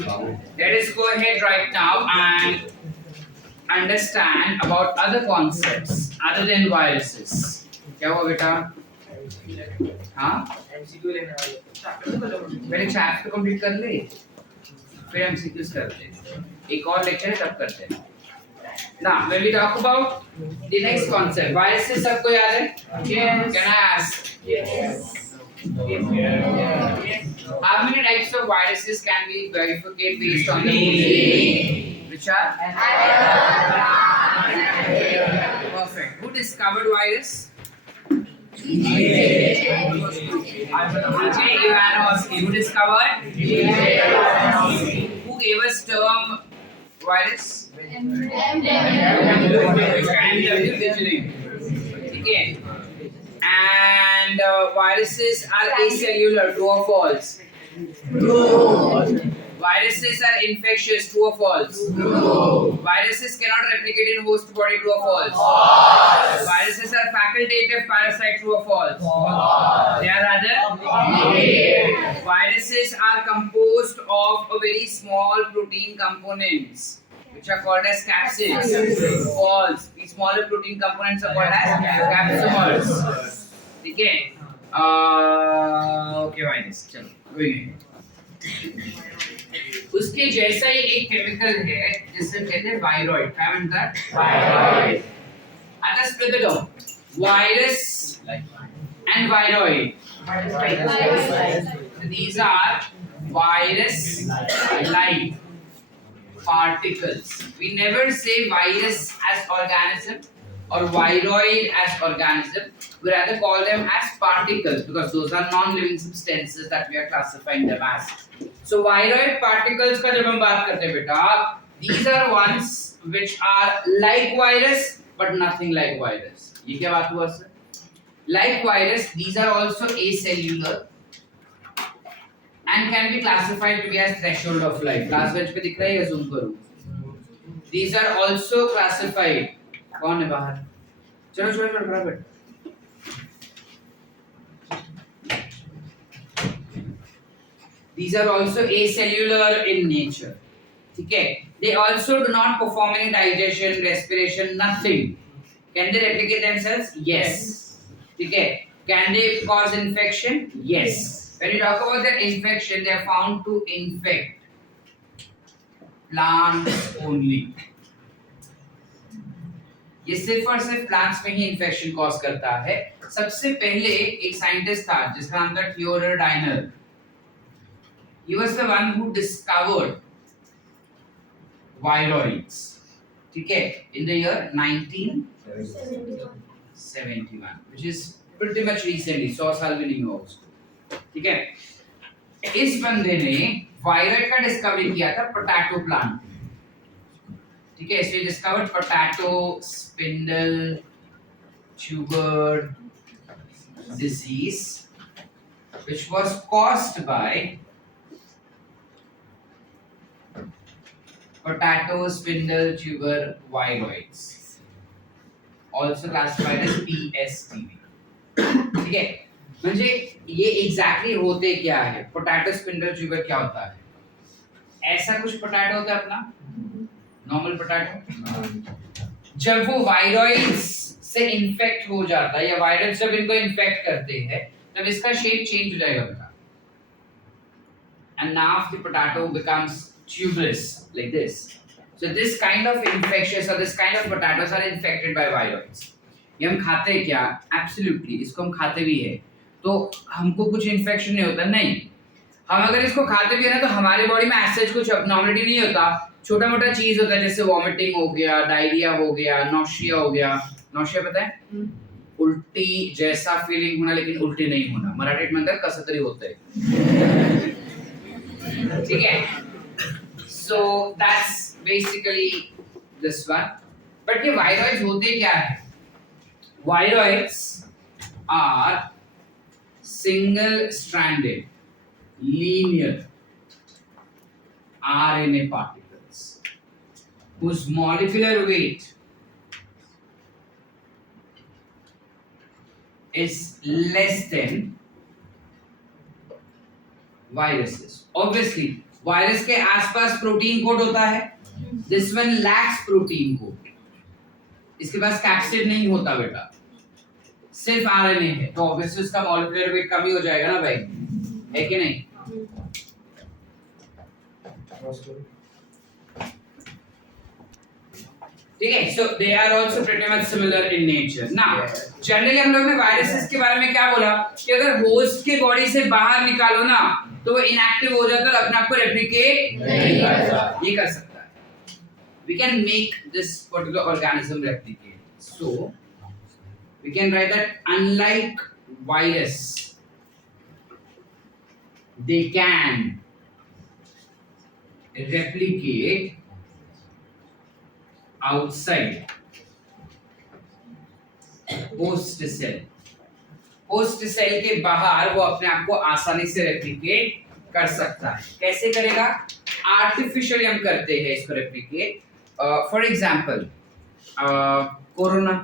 Let us go ahead right now and understand about other concepts other than viruses. क्या हुआ बेटा? हाँ? MCQ लेने वाले. पहले चैप्टर तो कंप्लीट कर ले, फिर MCQs करते हैं. एक और लेक्चर तब करते हैं. Now, when we talk about the next concept, viruses सबको याद है? Yes. Can I ask? Yes. How many types of viruses can we verificate based on the movie? Which are? Perfect. Who discovered virus? Ivanovsky. Who discovered? Who gave us term virus? Okay. And viruses are acellular, true or false? True. Viruses are infectious, true or false? True. Viruses cannot replicate in host body, true or false? False. Viruses are facultative parasite, true or false? False. They are rather? Yes. Viruses are composed of a very small protein components, which are called as capsids. False. These smaller protein components are called as capsomers. Okay. Okay, virus. चलो, going ahead. उसके जैसा ही एक chemical है जिसे कहते हैं viroid. क्या बनता है? वायरॉइड. आता split the term. Virus and viroid. These are virus-like particles. We never say virus as organism or viroid as organism. We rather call them as particles because those are non-living substances that we are classifying them as. So viroid particles का जब हम बात करते हैं बेटा, these are ones which are like virus but nothing like virus. ये क्या बात हुआ sir? Like virus, these are also acellular and can be classified to be as threshold of life. Class bench पे दिख रहा है या zoom करूँ? These are also classified. कौन है बाहर? चलो चलो चलो बराबर. These are also acellular in nature. Okay. They also do not perform any digestion, respiration, nothing. Can they replicate themselves? Yes. Okay. Can they cause infection? Yes. When you talk about their infection, they are found to infect plants only. ये सिर्फ और सिर्फ plants में ही infection cause करता है. सबसे पहले एक साइंटिस्ट था जिसका नाम था Theodore Diener. He was the one who discovered viroids. ठीक है, in the year 1971, which is pretty much recently. 100 साल भी नहीं हुआ उसको. ठीक है, इस बंदे ने वायरॉइड का डिस्कवरी किया था पोटैटो प्लांट. ठीक है, इसलिए discovered potato spindle tuber disease, which was caused by potato spindle tuber viroids, also classified as PSTV. ठीक है, म्हणजे ये एग्जैक्टली होते क्या है? पोटैटो स्पिंडल ट्यूबर क्या होता है? ऐसा कुछ पोटैटो होता है अपना नॉर्मल पोटैटो. जब वो वायरॉइड्स से इन्फेक्ट हो जाता है या वायरस जब इनको इन्फेक्ट करते हैं तब इसका शेप चेंज हो जाएगा बेटा. And now the potato becomes tuberous like this. So this kind of infectious or this kind of potatoes are infected by viroids. ये हम खाते हैं क्या? Absolutely. इसको हम खाते भी है तो हमको कुछ इन्फेक्शन नहीं होता. नहीं, हम अगर इसको खाते भी है ना तो हमारे बॉडी में एज कुछ अबनॉर्मलिटी नहीं होता. छोटा मोटा चीज होता है जैसे वॉमिटिंग हो गया, डायरिया हो गया, नॉशिया हो गया. नॉशिया पता है? उल्टी जैसा फीलिंग होना लेकिन उल्टी नहीं होना. मराठीत म्हणतात कसं तरी होतंय. ठीक है, so that's basically this one. But ये viroids होते क्या है? Viroids are single-stranded, linear RNA particles whose molecular weight is less than viruses. Obviously, virus के आसपास प्रोटीन कोड होता है, this one lakhs protein code, इसके पास कैप्सिड नहीं होता बेटा, सिर्फ आरएनए है, तो ऑब्वियसली उसका मॉलिक्यूलर वेट कम ही हो जाएगा ना भाई, है कि नहीं? ठीक है, so they are also pretty much similar in nature ना। जनरली हम लोग ने वायरसेस के बारे में क्या बोला कि अगर होस्ट के बॉडी से बाहर निकालो ना तो वो इनएक्टिव हो जाता है और अपने आप को रेप्लिकेट नहीं करता, ये कर सकता है। We can make this particular organism replicate. So we can write that unlike virus, they can replicate outside host cell. Host cell के बाहर वो अपने आप को आसानी से रेप्लिकेट कर सकता है। कैसे करेगा? आर्टिफिशियली हम करते हैं इसको replicate. For example corona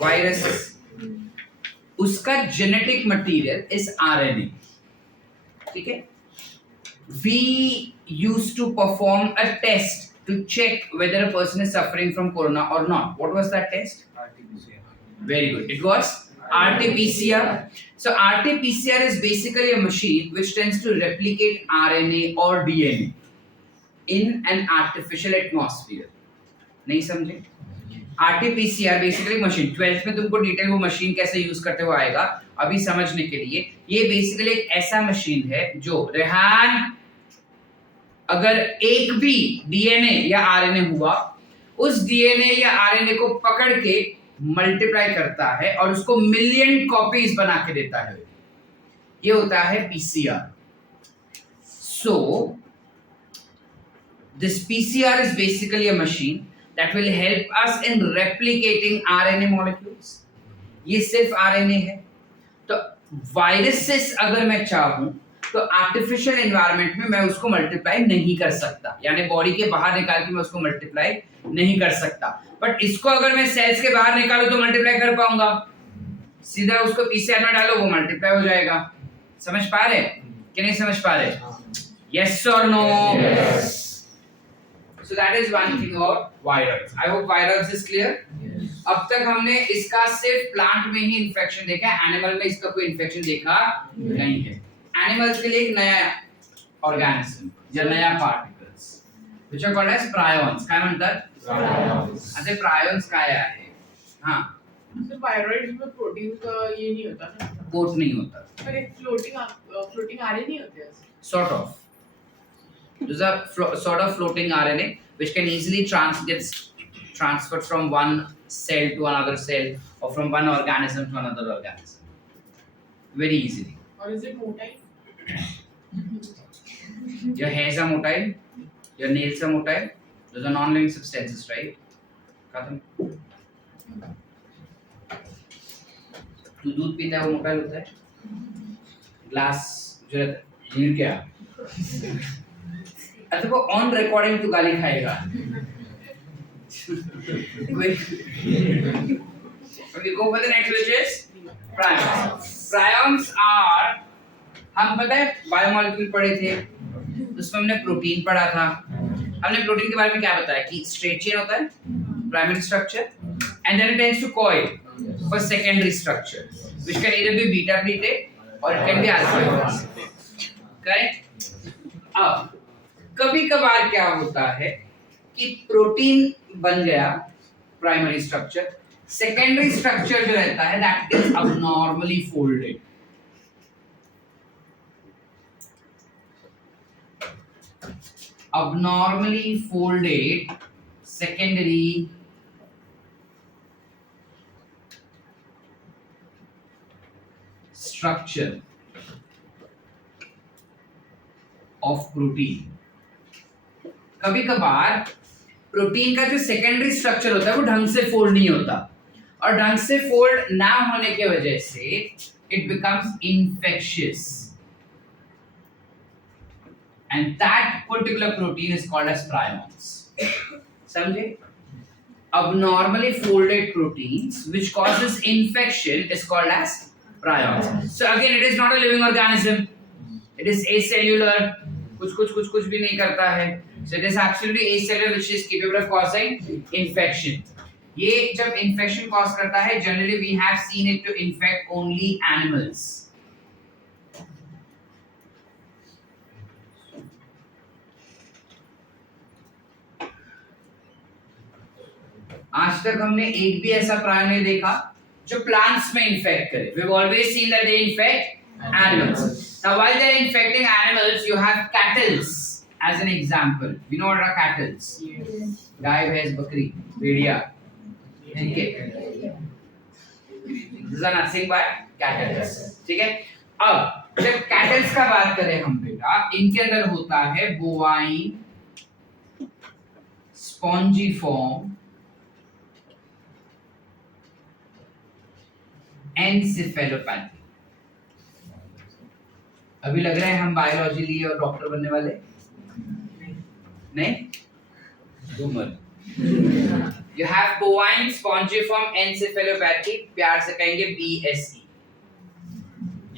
virus, उसका जेनेटिक मटेरियल इज आरएनए, ठीक है। We used to perform a test to check whether a person is suffering from corona or not. What was that test? RT-PCR. Very good. It was RT-PCR. So RT-PCR is basically a machine which tends to replicate RNA or DNA in an artificial atmosphere. नहीं समझे? RT-PCR basically machine. 12th में तुमको detail वो machine कैसे use करते हुए आएगा। अभी समझने के लिए ये बेसिकली एक ऐसा मशीन है जो रेहान अगर एक भी डीएनए या आरएनए हुआ, उस डीएनए या आरएनए को पकड़ के मल्टीप्लाई करता है और उसको मिलियन कॉपीज बना के देता है। ये होता है PCR. So this PCR is basically a machine that will help us in replicating RNA molecules. ये सिर्फ आरएनए है। तो वायरसेस अगर मैं चाहूं तो आर्टिफिशियल एनवायरनमेंट में मैं उसको मल्टीप्लाई नहीं कर सकता, यानी बॉडी के बाहर निकाल के मैं उसको मल्टीप्लाई नहीं कर सकता। बट इसको अगर मैं सेल्स के बाहर निकालूं तो मल्टीप्लाई कर पाऊंगा। सीधा उसको पीसीआर में डालो, वो मल्टीप्लाई हो जाएगा। समझ पा रहे कि नहीं समझ पा रहे? यस और no? So that is one thing about virus. I hope virus is clear. अब तक हमने इसका सिर्फ प्लांट में ही इन्फेक्शन देखा, एनिमल में इसका कोई इन्फेक्शन देखा नहीं है। एनिमल्स के लिए एक नया ऑर्गेनिज्म या नया particles which are called as prions. काय म्हणतात? prions. अच्छा, prions काय आहे? हां, तो वायरॉइड्स में प्रोटीन का ये नहीं होता ना, कोट नहीं होता, पर एक फ्लोटिंग आरएनए नहीं होते ऐसे, sort of. Those are sort of floating RNA which can easily gets transferred from one cell to another cell or from one organism to another organism very easily. और is it motile? Your hairs are motile, your nails are motile. Those are non-living substances, right? खत्म। तू दूध पीता है वो motile होता है? Glass जो गिर गया, अच्छा वो ऑन रिकॉर्डिंग तू गाली खाएगा। Okay, go for the next, which is prions. Prions are, हम पता है बायोमोलिक्यूल पढ़े थे, उसमें हमने प्रोटीन पढ़ा था। हमने प्रोटीन के बारे में क्या बताया कि स्ट्रेट चेन होता है primary structure and then it tends to coil for secondary structure which can either be beta pleated और it can be alpha pleated, correct. अब कभी-कभार क्या होता है कि प्रोटीन बन गया प्राइमरी स्ट्रक्चर, सेकेंडरी स्ट्रक्चर जो रहता है that is abnormally folded। abnormally folded secondary structure of protein। कभी कभार प्रोटीन का जो सेकेंडरी स्ट्रक्चर होता है वो ढंग से फोल्ड नहीं होता, और ढंग से फोल्ड ना होने की वजह से it becomes infectious and that particular protein is called as prions। समझे? Abnormally folded proteins which causes infection is called as prions। So again, it is not a living organism, it is acellular, कुछ भी नहीं करता है. So it is absolutely acellular which is capable of causing infection. ये जब infection cause करता है, generally we have seen it to infect only animals. आज तक हमने एक भी ऐसा प्राणी नहीं देखा जो प्लांट्स में इन्फेक्ट करे. We've always seen that they infect animals. Now while they're infecting animals, you have cattle as an example. We know what are cattle? गाय, भैंस, बकरी, भेड़िया. ठीक है. These are nothing but cattle. ठीक है. अब जब cattle का बात करें हम बेटा, इनके अंदर होता है bovine, spongiform, एनसेफेलोपैथी. अभी लग रहा है हम बायोलॉजी लिए और डॉक्टर बनने वाले नहीं. घूमर. You have bovine spongiform encephalopathy, प्यार से कहेंगे BSE.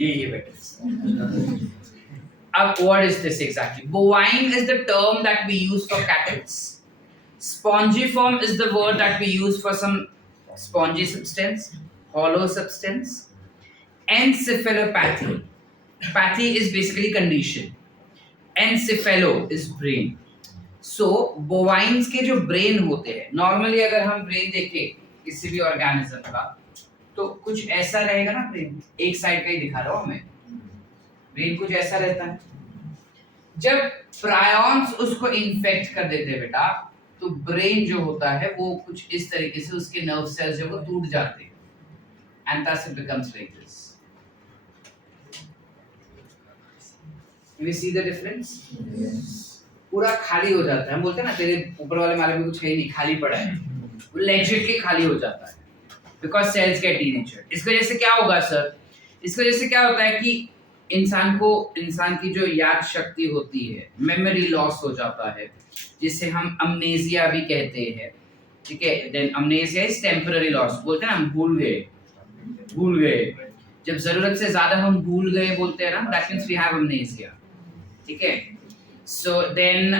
ये बेटा. अब what is this exactly? Bovine is the term that we use for cattles. Spongiform is the word that we use for some spongy substance, hollow substance. Encephalopathy. Pathy is basically condition. Encephalo is brain. So bovines के जो brain होते हैं, normally अगर हम brain देखें किसी भी organism का, तो कुछ ऐसा रहेगा ना brain. एक side का ही दिखा रहा हूँ मैं. brain कुछ ऐसा रहता है. जब prions उसको infect कर देते हैं बेटा, तो brain जो होता है वो कुछ इस तरीके से उसके nerve cells जो वो टूट जाते हैं. And thus it becomes like this. Can you see the difference? Yes. पूरा खाली हो जाता है. हम बोलते हैं ना तेरे ऊपर वाले माले में कुछ है ही नहीं, खाली पड़ा है. वो लेजिटली खाली हो जाता है. Because cells get denatured. इसकी वजह से क्या होगा सर? इसकी वजह से क्या होता है कि इंसान की जो याद शक्ति होती है, मेमोरी लॉस हो जाता है, जिसे हम अमनेसिया भी कहते हैं. ठीक है. Then amnesia is temporary loss. बोलते हैं ना हम भूल गए. जब जरूरत से ज्यादा हम भूल गए बोलते हैं ना, that means we have amnesia. ठीक है. So then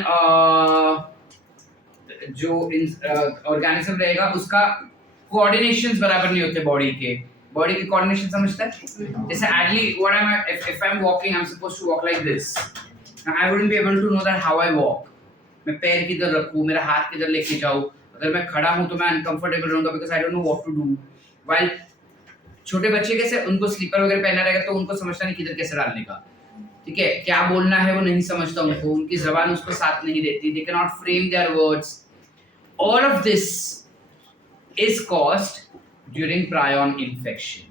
जो ऑर्गेनिज्म रहेगा उसका कोऑर्डिनेशंस बराबर नहीं होते बॉडी के कोऑर्डिनेशन समझता है. जैसे ideally what I am if I am walking, I am supposed to walk like this. I wouldn't be able to know that how I walk. मैं पैर किधर रखूं, मेरा हाथ किधर लेके जाऊं. अगर मैं खड़ा हूं तो मैं अनकंफर्टेबल रहूंगा because I don't know what to do. While छोटे बच्चे कैसे, उनको स्लीपर वगैरह पहना रहेगा तो उनको समझता नहीं किधर कैसे डालने का. ठीक है. क्या बोलना है वो नहीं समझता उनको, उनकी जबान उसको साथ नहीं देती. They can not frame their words. All of this is caused during प्रायन infection.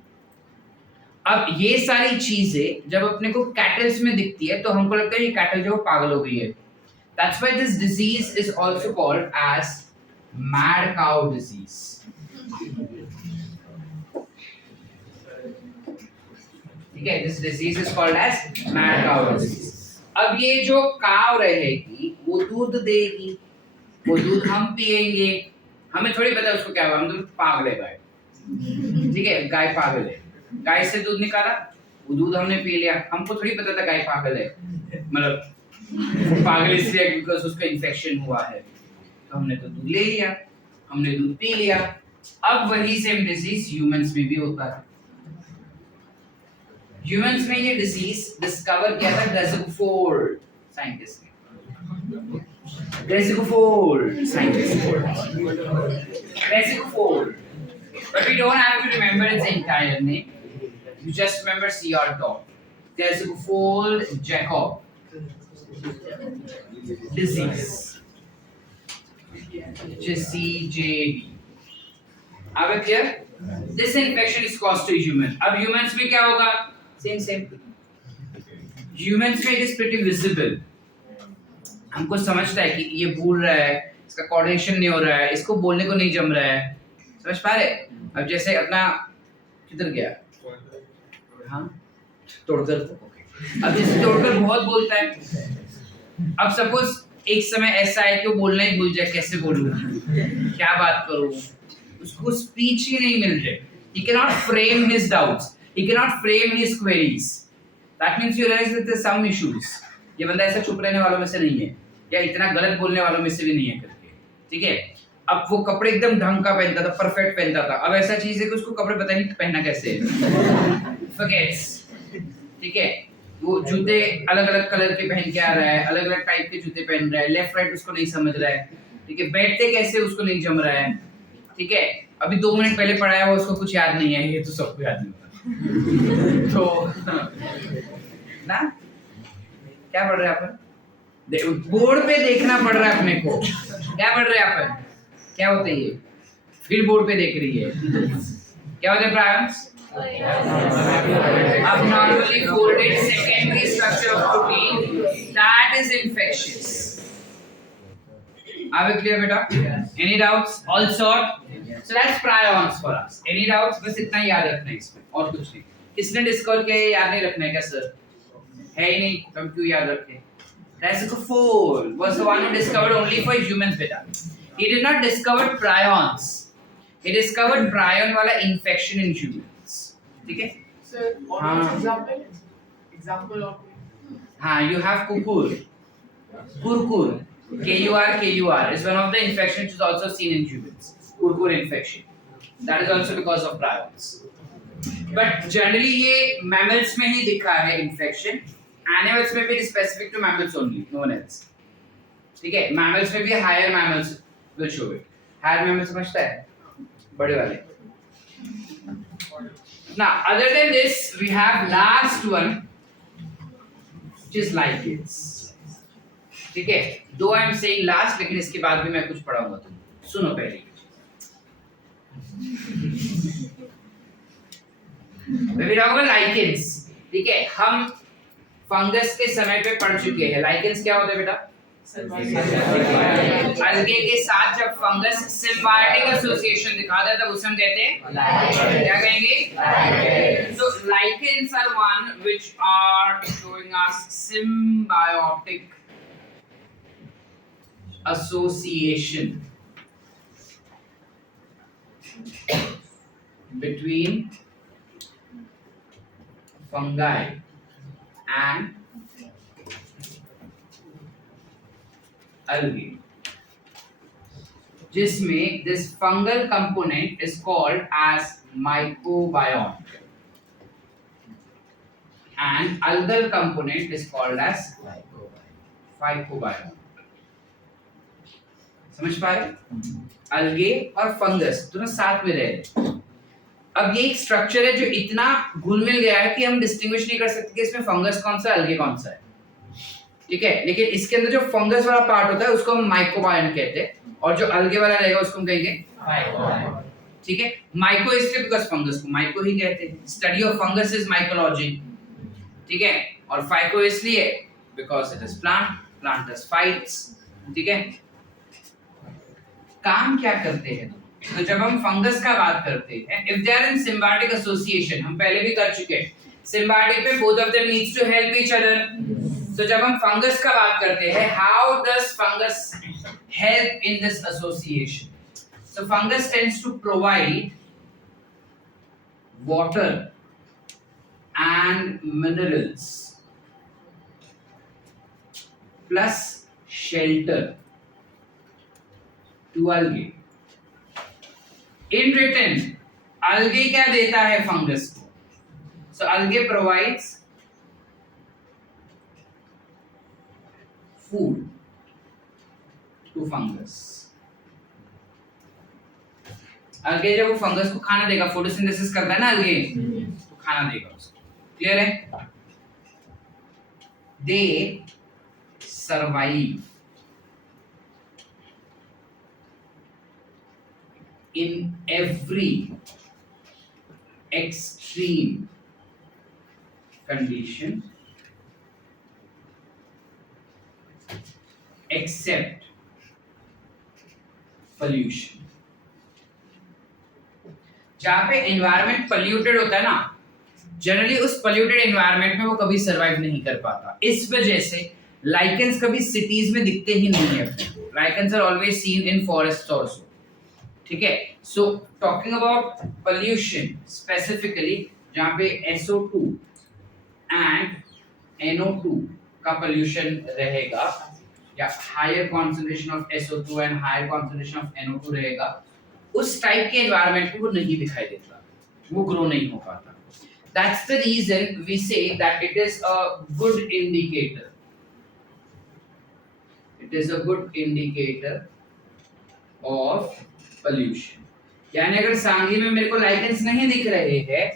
अब ये सारी चीजें जब अपने को कैटल्स में दिखती है तो हमको लगता है ये कैटल जो पागल हो गई है. That's why this disease is also called as mad cow disease. ठीक है. This disease is called as mad cow disease. अब ये जो काव रहेगी वो दूध देगी, वो दूध हम पिएंगे. हमें थोड़ी पता है उसको क्या हुआ, हम तो पागल है गाय. ठीक है. गाय पागल है, गाय से दूध निकाला, वो दूध हमने पी लिया. हमको थोड़ी पता था गाय पागल है, मतलब पागल इसलिए बिकॉज़ उसको इन्फेक्शन हुआ है. तो हमने तो दूध ले लिया, हमने दूध पी लिया. अब वही सेम डिजीज ह्यूमंस में भी होता है. ह्यूमंस में ये डिजीज डिस्कवर किया था ड्रेज़ुफोर्ड साइंटिस्ट ने. ड्रेज़ुफोर्ड scientist. ड्रेज़ुफोर्ड. But we don't have to remember its entire name. You just remember C or dot. ड्रेज़ुफोर्ड Jacob disease. Which is CJD. Are we clear? This infection is caused to human. अब humans में क्या होगा? Same. Humans में it is pretty visible. हमको समझता है कि ये भूल रहा है, इसका कोऑर्डिनेशन नहीं हो रहा है, इसको बोलने को नहीं जम रहा है. समझ पा रहे? अब जैसे अपना किधर गया? हाँ, तोड़कर. अब जैसे तोड़कर बहुत बोलता है. अब सपोज एक समय ऐसा है कि वो बोलना ही भूल जाए, कैसे बोलूं, क्या बात करूं, उसको स्पीच ही नहीं मिल रही. He cannot frame his doubts. He cannot frame his queries. That means you realize that there's some issues. ये बंदा ऐसा चुप रहने वालों में से नहीं है या इतना गलत बोलने वालों में से भी नहीं है करके, ठीक है। अब वो कपड़े एकदम ढंग का पहनता था, परफेक्ट पहनता था, अब ऐसा चीज है कि उसको कपड़े पता नहीं पहनना कैसे है, forgets, ठीक है। वो जूते अलग अलग कलर के पहन के आ रहा है, अलग अलग टाइप के जूते पहन रहा है, लेफ्ट राइट उसको नहीं समझ रहा है, ठीक है। बैठते कैसे उसको नहीं जम रहा है, ठीक है। अभी 2 मिनट पहले पढ़ाया हुआ उसको कुछ याद नहीं है, ये तो सबको याद नहीं होता तो ना क्या पढ़ रहे हैं अपन, बोर्ड पे देखना पड़ रहा है अपने को, क्या पढ़ रहे हैं अपन, क्या होता है ये, फिर बोर्ड पे देख रही है, क्या होता है prions, abnormally folded secondary structure of protein that is infectious. Are we clear, beta? Yes. Any doubts? All sort. Yes. So that's prions for us. Any doubts? बस इतना याद रखना है इसमें, और कुछ नहीं। किसने डिस्कवर किया, याद नहीं रखना है क्या सर? है ही नहीं, हम क्यों याद रखें? Rhizoctophore was the one who discovered only for humans, beta. He did not discover prions. He discovered prion वाला infection in humans. ठीक है? Sir, example of हाँ, you have कुकुर, kurkur, KUR is one of the infections which is also seen in humans. Kurkur infection. That is also because of prions. But generally ये mammals में ही दिखा है infection. Animals में भी specific to mammals only, no one else. ठीक है? Mammals में भी higher mammals will show it. Higher mammals समझता है? बड़े वाले. Now, other than this, we have last one, which is lichens. ठीक है? Though I am saying last, लेकिन इसके बाद भी मैं कुछ पढ़ाऊंगा तुम. सुनो पहले. We talk about lichens. ठीक है? हम फंगस के समय पे पढ़ चुके हैं. Lichens क्या होता है बेटा? अलगे के साथ जब फंगस सिम्बायोटिक एसोसिएशन दिखाता है तब उसे हम कहते हैं क्या कहेंगे? So lichens are one which are showing us symbiotic association between fungi and algae, जिसमें this fungal component is called as mycobiome and algal component is called as phycobiome. समझ पा रहे? अलगे और फंगस दोनों साथ में रहे। अब ये एक स्ट्रक्चर है जो इतना घुल मिल गया है कि हम डिस्टिंग्विश नहीं कर सकते कि इसमें फंगस कौन सा है, अलगे कौन सा है, ठीक है। लेकिन इसके अंदर जो फंगस वाला पार्ट होता है उसको हम माइकोबायोम कहते हैं और जो अलगे वाला रहेगा उसको हम कहेंगे फाइकोबायोम, ठीक है। माइको इसलिए बिकॉज़ फंगस को माइको ही कहते हैं, study of fungus is mycology, ठीक है। और फाइको इसलिए because it is plant, plant is fights, ठीक है। काम क्या करते हैं? तो जब हम फंगस का बात करते हैं, if they are in symbiotic association, हम पहले भी कर चुके हैं, सिम्बायोटिक पे both of them needs to help each other. तो जब हम फंगस का बात करते हैं, how does fungus help in this association? So fungus tends to provide water and minerals plus shelter to algae. In return, algae क्या देता है फंगस को? So algae provides food to fungus. algae जब वो फंगस को खाना देगा, photosynthesis करता है ना algae, तो खाना देगा उसको. क्लियर है? They survive in every extreme condition except pollution. जहां पे एनवायरनमेंट पोल्यूटेड होता है ना, जनरली उस पोल्यूटेड एनवायरनमेंट में वो कभी सरवाइव नहीं कर पाता। इस वजह से लाइकेंस कभी सिटीज में दिखते ही नहीं है। Lichens are always seen in forest also, ठीक है। So talking about pollution specifically, जहां पे SO2 एंड NO2 का पोल्यूशन रहेगा या higher concentration of SO2 and higher concentration of NO2 रहेगा, उस टाइप के एनवायरनमेंट में वो नहीं दिखाई देता, वो ग्रो नहीं हो पाता. That's the reason we say that it is a good indicator. It is a good indicator of pollution. यानी अगर सांगली में मेरे को लाइकेंस नहीं दिख रहे हैं,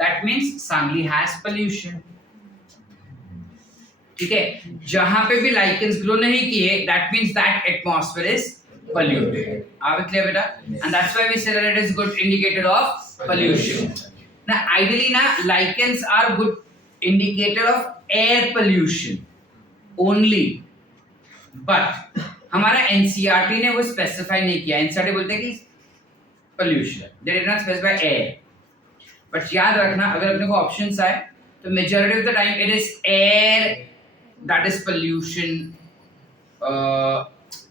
that means Sangli has pollution. ठीक है, जहां पे भी लाइकेंस ग्रो नहीं किए, that means that atmosphere is polluted. Are we clear बेटा? And that's why we say that it is good indicator of pollution. Now ideally na lichens are good indicator of air pollution only, but हमारा NCERT ने वो specify नहीं किया. NCERT बोलते हैं कि pollution, they did not specify air. But याद रखना, अगर अपने को ऑप्शंस आए तो majority of the time it is air that is pollution.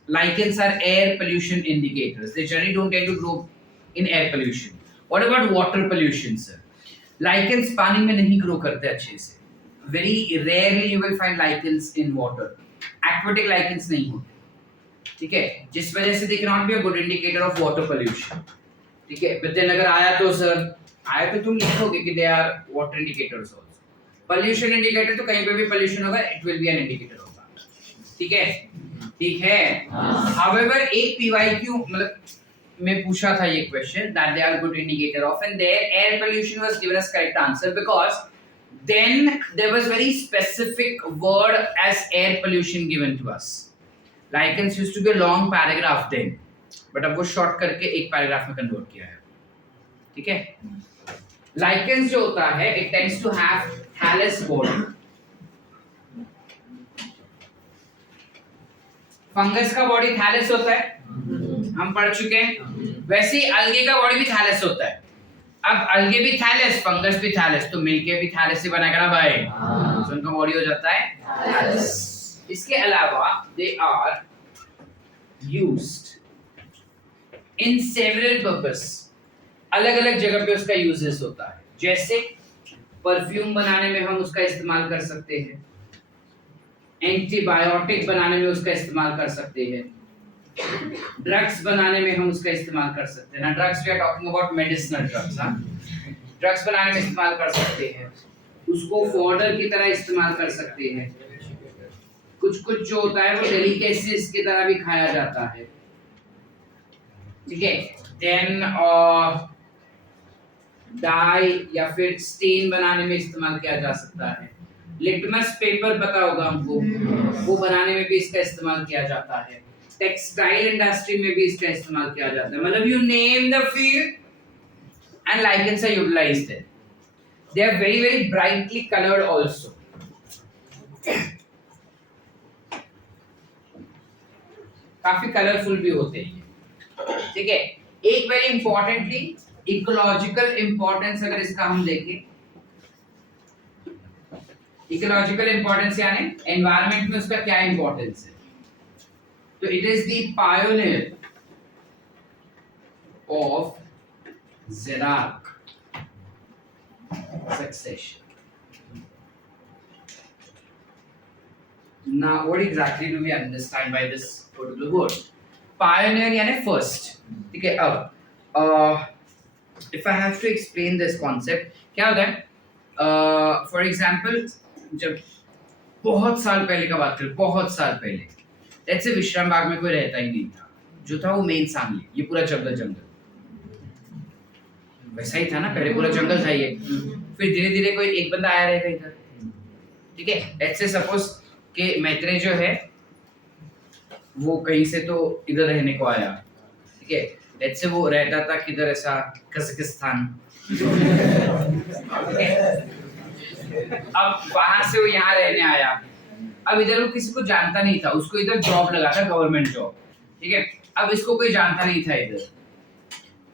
Lichens are air pollution indicators. They generally don't tend to grow in air pollution. What about water pollution, sir? Lichens पानी में नहीं grow करते अच्छे से. Very rarely you will find lichens in water. Aquatic lichens नहीं होते. ठीक है, जिस वजह से they cannot be a good indicator of water pollution. ठीक है, but then अगर आया तो sir, आया तो तुम लिखोगे कि they are water indicators also. Pollution indicator तो कहीं पे भी pollution होगा, it will be an indicator होगा. ठीक है, ठीक है. However, एक PYQ मतलब में पूछा था ये question that they are good indicator of, and there air pollution was given as correct answer because then there was very specific word as air pollution given to us. Lichens used to be a long paragraph then, but अब वो short करके एक paragraph में convert किया है. ठीक है. Lichens जो होता है, it tends to have thallus body. Fungus का बॉडी थैलस होता है, हम पढ़ चुके हैं. वैसे ही अलगे का बॉडी भी थैलस होता है. अब अलगे भी थैलस, फंगस भी थैलस, तो मिलके भी थैलस से बनेगा ना भाई. तो उनका बॉडी हो जाता है थैलस. इसके अलावा they are used in several purpose. अलग अलग जगह पे उसका यूजेस होता है. जैसे परफ्यूम बनाने में हम उसका इस्तेमाल कर सकते हैं, एंटीबायोटिक बनाने में उसका इस्तेमाल कर सकते हैं, ड्रग्स बनाने में हम उसका इस्तेमाल कर सकते हैं ना. Drugs we are talking about medicinal drugs. हाँ, ड्रग्स बनाने में इस्तेमाल कर सकते हैं, उसको फॉडर की तरह इस्तेमाल कर सकते हैं. कुछ जो होता है वो डेलिकेसीज की तरह भी खाया जाता है. ठीक है. देन डाई या फिर स्टेन बनाने में इस्तेमाल किया जा सकता है. लिटमस पेपर पता होगा हमको, वो बनाने में भी इसका इस्तेमाल किया जाता है. टेक्सटाइल इंडस्ट्री में भी इसका इस्तेमाल किया जाता है. मतलब you name the field and lichens are utilized there. They are very very brightly colored also. काफी कलरफुल भी होते हैं. ठीक है. एक वेरी इंपॉर्टेंटली इकोलॉजिकल इंपॉर्टेंस अगर इसका हम देखें, इकोलॉजिकल इंपॉर्टेंस यानी एनवायरनमेंट में उसका क्या इंपॉर्टेंस है, तो it is the pioneer of xerarch succession. Now what exactly do we understand by this particular word? Pioneer यानी first. ठीक है. अब if I have to explain this concept, क्या होता है, for example जब बहुत साल पहले का बात करें, बहुत साल पहले, let's say विश्राम बाग में कोई रहता ही नहीं था. जो था वो मेन सांगली, ये पूरा जंगल वैसा ही था ना. पहले पूरा जंगल था ये. फिर धीरे धीरे कोई एक बंदा आया रहेगा इधर. ठीक है. let's say suppose कि मैत्रेय जो है वो कहीं से तो इधर रहने को आया. ठीक है. let's say वो रहता था किधर, ऐसा कजाकिस्तान. अब वहां से वो यहाँ रहने आया. अब इधर वो किसी को जानता नहीं था, उसको इधर जॉब लगा था, गवर्नमेंट जॉब. ठीक है. अब इसको कोई जानता नहीं था इधर.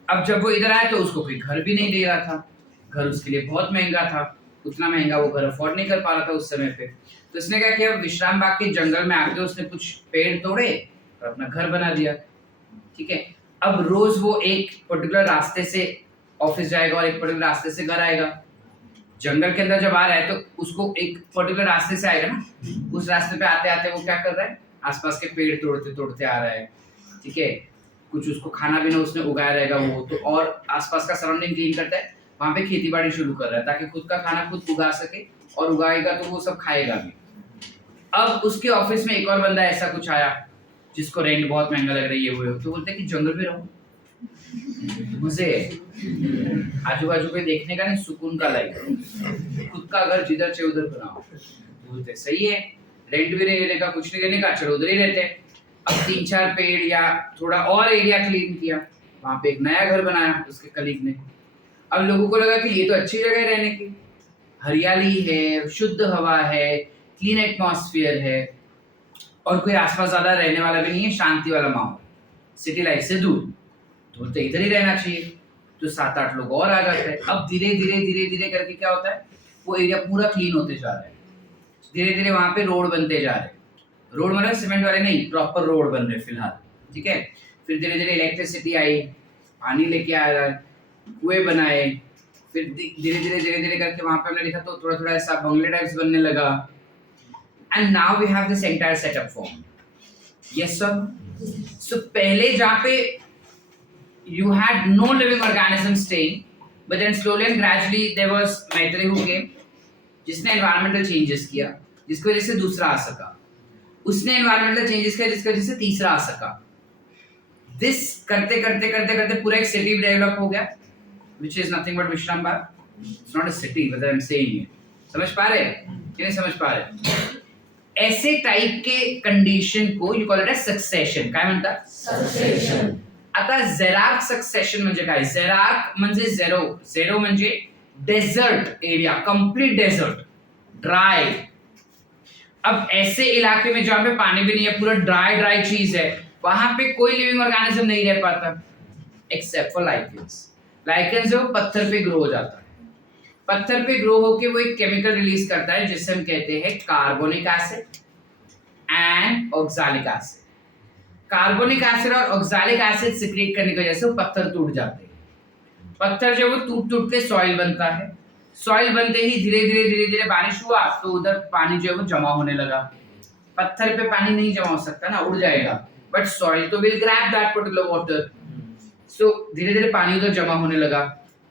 अब जब वो इधर आया तो उसको कोई घर भी नहीं दे रहा था. घर उसके लिए बहुत महंगा था. उतना महंगा वो घर अफोर्ड नहीं कर पा रहा था उस समय पे. तो इसने क्या किया, विश्राम बाग के जंगल में आके उसने कुछ पेड़ तोड़े और अपना घर बना दिया. ठीक है. अब रोज वो एक पर्टिकुलर रास्ते से ऑफिस जाएगा और एक पर्टिकुलर रास्ते से घर आएगा. जंगल के अंदर जब आ रहा है तो उसको एक पर्टिकुलर रास्ते से आएगा ना, उस रास्ते पे आते आते वो क्या कर रहा है, आसपास के पेड़ तोड़ते तोड़ते आ रहा है, ठीक है, कुछ उसको खाना भी ना उसने उगाया रहेगा वो तो, और आसपास का सराउंडिंग क्लीन करता है, वहां पे खेती बाड़ी शुरू कर रहा है ताकि खुद का खाना खुद उगा सके, और उगाएगा तो वो सब खाएगा भी। अब उसके ऑफिस में एक और बंदा ऐसा कुछ आया जिसको रेंट बहुत महंगा लग रही है, वो तो बोलते हैं कि जंगल में रहूं, मुझे आजू बाजू पे देखने का नहीं, सुकून का लाइफ, खुद का घर जिधर चाहे उधर बनाओ। बोलते सही है, रेंट भी नहीं लेने का, कुछ नहीं लेने का, चलो उधर ही रहते हैं। अब 3-4 पेड़ या थोड़ा और एरिया क्लीन किया, वहां पे एक नया घर बनाया उसके कलीग ने। अब लोगों को लगा कि ये तो अच्छी जगह है रहने की, हरियाली है, शुद्ध हवा है, क्लीन एटमॉस्फेयर है, और कोई आसपास ज्यादा रहने वाला भी नहीं है, शांति वाला माहौल, सिटी लाइफ से दूर, तो बोलते इधर ही रहना चाहिए। तो 7-8 लोग और आ जाते हैं। अब धीरे धीरे धीरे धीरे करके क्या होता है, वो एरिया पूरा क्लीन होते जा रहा है, धीरे धीरे वहां पे रोड बनते जा रहे हैं, रोड मतलब सीमेंट वाले नहीं, प्रॉपर रोड बन रहे फिलहाल, ठीक है। फिर धीरे धीरे इलेक्ट्रिसिटी आई, पानी लेके आ रहा है, कुएं बनाए, फिर धीरे धीरे करके वहां पे हमने देखा तो थोड़ा थोड़ा ऐसा बंगले टाइप्स बनने लगा, and now we have this entire setup form. Yes sir. So पहले जहाँ पे you had no living organism staying, but then slowly and gradually there was Maitreyi who came, जिसने environmental changes किया, जिसकी वजह से दूसरा आ सका, उसने environmental changes किया जिसकी वजह से तीसरा आ सका। This करते करते करते करते पूरा एक city डेवलप हो गया, which is nothing but Vishrambhar. It's not a city, but I'm saying it. समझ पा रहे कि नहीं समझ पा रहे? ऐसे टाइप के कंडीशन को you call it as succession. काय म्हणतात? Succession. आता झेरार्क सक्सेशन म्हणजे काय? झेरार्क म्हणजे झेरो म्हणजे desert area, complete desert, dry. अब ऐसे इलाके में जहां पे पानी भी नहीं है, पूरा ड्राई चीज है, वहां पे कोई लिविंग ऑर्गेनिज्म नहीं रह पाता एक्सेप्ट फॉर लाइकेंस। लाइकेंस जो पत्थर पे ग्रो हो जाता है, पत्थर पे ग्रो होके वो एक केमिकल रिलीज करता है जिसे हम कहते हैं carbonic acid and oxalic acid. Carbonic acid और ऑक्सैलिक एसिड सिक्रेट करने की वजह से वो पत्थर टूट जाते हैं, पत्थर जो वो टूट के सॉइल बनता है, सॉइल बनते ही धीरे धीरे बारिश हुआ तो उधर पानी जो है वो जमा होने लगा। पत्थर पे पानी नहीं जमा हो सकता ना, उड़ जाएगा, बट सॉइल तो will grab that particular water. So धीरे धीरे पानी उधर जमा होने लगा,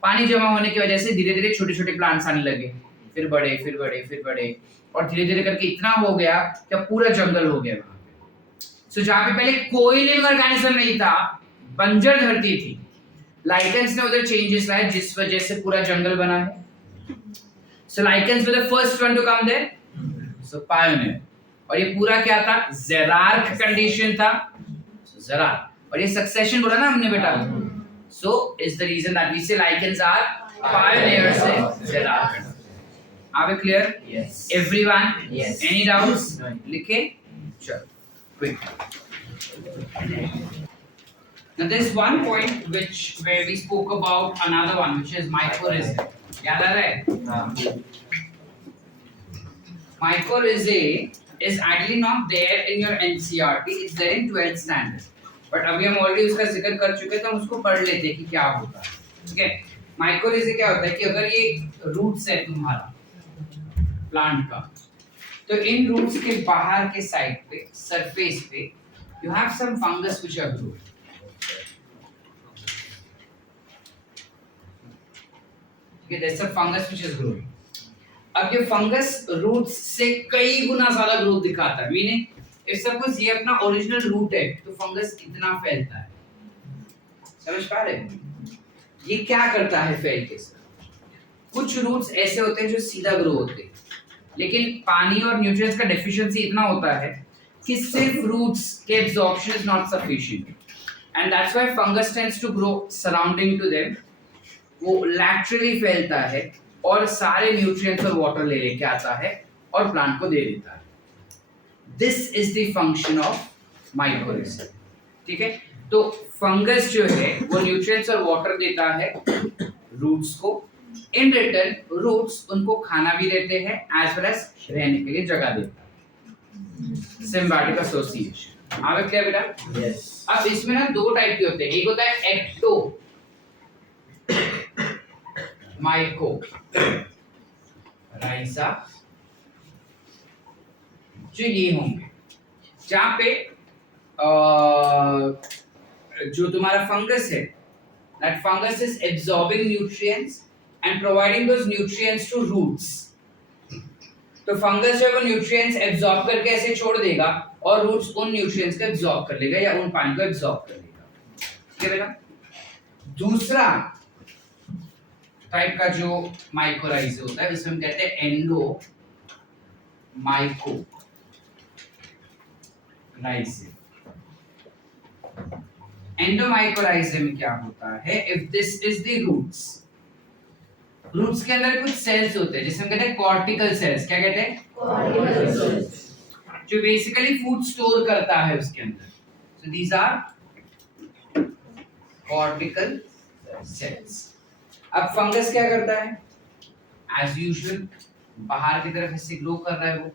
पानी जमा होने की वजह से धीरे धीरे छोटे छोटे प्लांट्स आने लगे, फिर बड़े फिर बड़े फिर बड़े, और धीरे धीरे करके इतना हो गया कि पूरा जंगल हो गया। सो जहां पे पहले कोई लिविंग ऑर्गेनिज्म नहीं था, बंजर धरती थी, लाइकेंस ने उधर चेंजेस लाए जिस वजह से पूरा जंगल बना है। So lichens were the first one to come there, so pioneer. और ये पूरा क्या था? ज़ेरार्क कंडीशन था, ज़ेरार्क। और ये सक्सेशन बोला ना हमने बेटा, so is the reason that we say lichens are pioneers in xerarch. Are we clear? Yes. Everyone? Yes. Any doubts? लिखे चलो quick. Now there's one point where we spoke about another one, which is mycorrhizae. याद आ रहा है? Mycorrhizae is actually not there in your NCERT, it's there in 12th standard. But अभी हम already उसका जिक्र कर चुके हैं तो हम उसको पढ़ लेते हैं कि क्या होता है, ठीक है? Mycorrhizae क्या होता है कि अगर ये roots है तुम्हारा प्लांट का, तो इन रूट्स के बाहर के साइड पे, सरफेस पे, you have some fungus which are growing. ठीक है, there is a fungus which is growing. अब ये फंगस रूट्स से कई गुना ज्यादा ग्रोथ दिखाता है, मीनिंग इफ सपोज ये अपना ओरिजिनल रूट है तो फंगस कितना फैलता है, समझ पा रहे हैं? ये क्या करता है फैल के? कुछ रूट्स ऐसे होते हैं जो सीधा ग्रो होते हैं, लेकिन पानी और न्यूट्रिएंट्स का डेफिशिएंसी इतना होता है कि सिर्फ रूट्स के absorption is not sufficient, and that's why fungus tends to grow surrounding to them. वो लैटरली फैलता है और सारे न्यूट्रिएंट्स और वाटर ले लेके आता है और प्लांट को दे देता है। This is the function of mycorrhiza, ठीक है? तो फंगस जो है वो न्यूट्रिएंट्स और वाटर देता है रूट्स को, इन रिटर्न रूट्स उनको खाना भी देते हैं एज वेल एज रहने के लिए जगह देता है। Symbiotic association. आगे क्लियर बेटा? Yes. अब इसमें ना दो टाइप के होते हैं, एक होता है एक्टो माइको राइजा, जो ये होंगे, जहाँ पे जो तुम्हारा फंगस है, that fungus is absorbing nutrients and providing those nutrients to roots. तो फंगस जो है वो न्यूट्रिएंट्स एब्जॉर्ब करके ऐसे छोड़ देगा और रूट्स उन न्यूट्रिएंट्स को एब्जॉर्ब कर लेगा या उन पानी को एब्जॉर्ब कर लेगा। ठीक है बेटा। दूसरा टाइप का जो माइकोराइज होता है उसमें हम कहते हैं एंडो माइकोराइज। एंडोमाइकोराइजम में क्या होता है, if this is the roots, roots के अंदर कुछ सेल्स होते हैं जिसे हम कहते हैं कॉर्टिकल सेल्स। क्या कहते हैं? कॉर्टिकल सेल्स, जो बेसिकली फूड स्टोर करता है उसके अंदर। सो दीस आर कॉर्टिकल सेल्स। अब फंगस क्या करता है? एज यूजुअल बाहर की तरफ इससे ग्रो कर रहा है, वो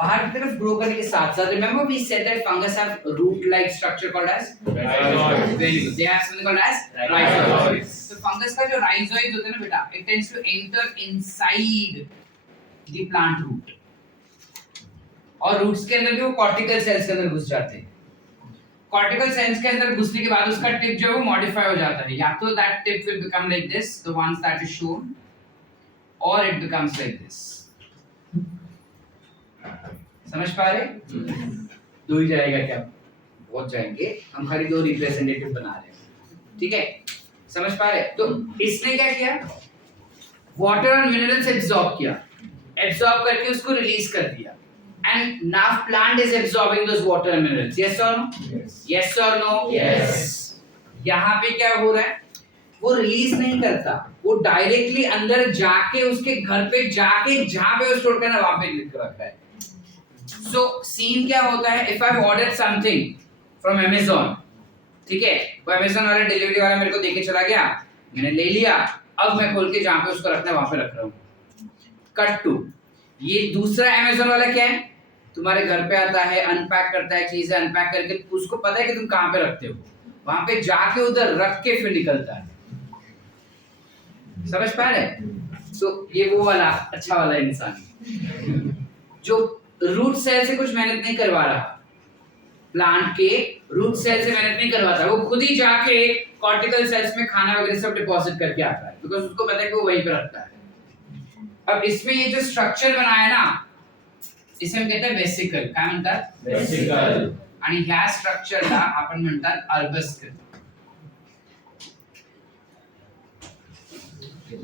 बाहर की तरफ ग्रो करने के साथ साथ, remember we said that fungus have root like structure called as rhizoids. Very good, they have something called as rhizoids. तो फंगस का जो राइजोइड्स होते हैं ना बेटा, it tends to enter inside the plant root, और रूट्स के अंदर भी वो कॉर्टिकल सेल्स के अंदर घुस जाते हैं। कॉर्टिकल सेल्स के अंदर घुसने के बाद उसका टिप जो है वो मॉडिफाई हो जाता है, या तो that tip will become like this, the ones that is shown, और इट बिकम्स लाइक दिस। समझ पा रहे? दो ही जाएगा क्या? बहुत जाएंगे, हम खाली दो रिप्रेजेंटेटिव बना रहे हैं। ठीक है, समझ पा रहे? तो इसने क्या किया, वाटर और मिनरल्स एब्सॉर्ब किया, एब्सॉर्ब करके उसको रिलीज कर दिया, and now plant is absorbing those water and minerals. Yes और नो? यस और नो? यस। यहाँ पे क्या हो रहा है, वो रिलीज नहीं करता, वो डायरेक्टली अंदर जाके उसके घर पे जाके जहां पे वो स्टोर करना वहां पे लिख रखा है। So सीन क्या होता है, if I've ordered something from Amazon, ठीक है, वो Amazon वाला डिलीवरी वाला मेरे को देके चला गया, मैंने ले लिया, अब मैं खोल के जहाँ पे उसको रखना है वहां पे रख रहा हूँ। कट टू ये दूसरा Amazon वाला क्या है, तुम्हारे घर पे आता है, अनपैक करता है चीजें, अनपैक करके उसको पता है कि तुम कहाँ पे रखते हो, वहां पे जाके उधर रख के फिर निकलता है। समझ पा रहे? तो ये वो वाला अच्छा वाला इंसान जो रूट सेल से कुछ मेहनत नहीं करवा रहा, प्लांट के रूट सेल से मेहनत नहीं करवाता, वो खुद ही जाके कॉर्टिकल सेल्स में खाना वगैरह सब डिपॉजिट करके आता है, बिकॉज़ उसको पता है कि वो वहीं पे रखता है। अब इसमें ये जो स्ट्रक्चर बनाया ना, इसे हम कहते हैं वेसिकल। काय म्हणतात? वेसिकल। आणि ह्या स्ट्रक्चरला आपण म्हणतात अर्बस्कल,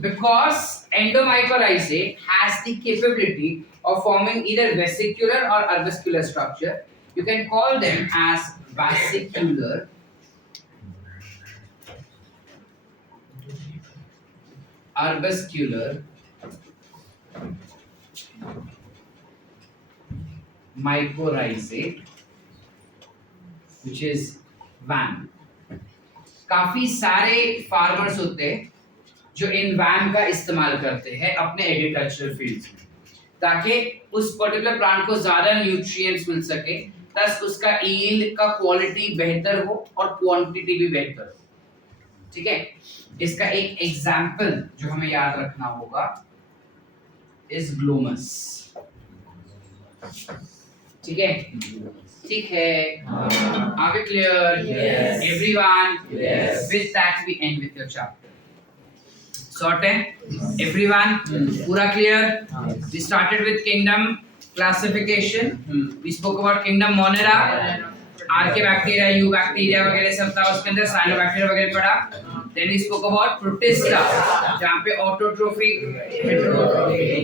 because endomycorrhizae has the capability of forming either vesicular or arbuscular structure. You can call them as vesicular, arbuscular, mycorrhizae, which is VAM. काफी सारे फार्मर्स होते हैं जो इन वैम का इस्तेमाल करते हैं अपने एग्रीकल्चरल फील्ड्स में, ताकि उस पर्टिकुलर प्लांट को ज्यादा न्यूट्रिएंट्स मिल सके, थस उसका यील्ड का क्वालिटी बेहतर हो और क्वांटिटी भी बेहतर हो। ठीक है, इसका एक एग्जांपल जो हमें याद रखना होगा इज ग्लोमस। ठीक है, ठीक है, are we clear? Everyone, with that we end with your chapter. Sort है everyone, पूरा clear? We started with kingdom classification. We spoke about kingdom Monera, Archaebacteria, Eubacteria वगैरह सब था, उसके अंदर Cyanobacteria वगैरह पढ़ा। Then we spoke about Protista, जहाँ पे autotrophic, heterotrophic.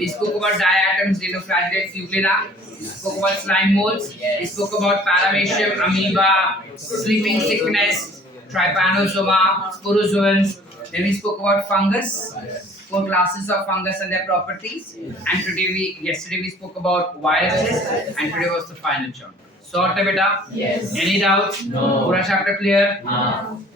We spoke about diatoms, xenoflagellates, Euglena. We spoke about slime molds. We spoke about Paramecium, amoeba, sleeping sickness, Trypanosoma, Sporozoans. Then we spoke about fungus, 4 classes of fungus and their properties. And yesterday we spoke about viruses, and today was the final chapter. Sort है बेटा? Yes. Any doubts? No. पूरा chapter clear? हाँ.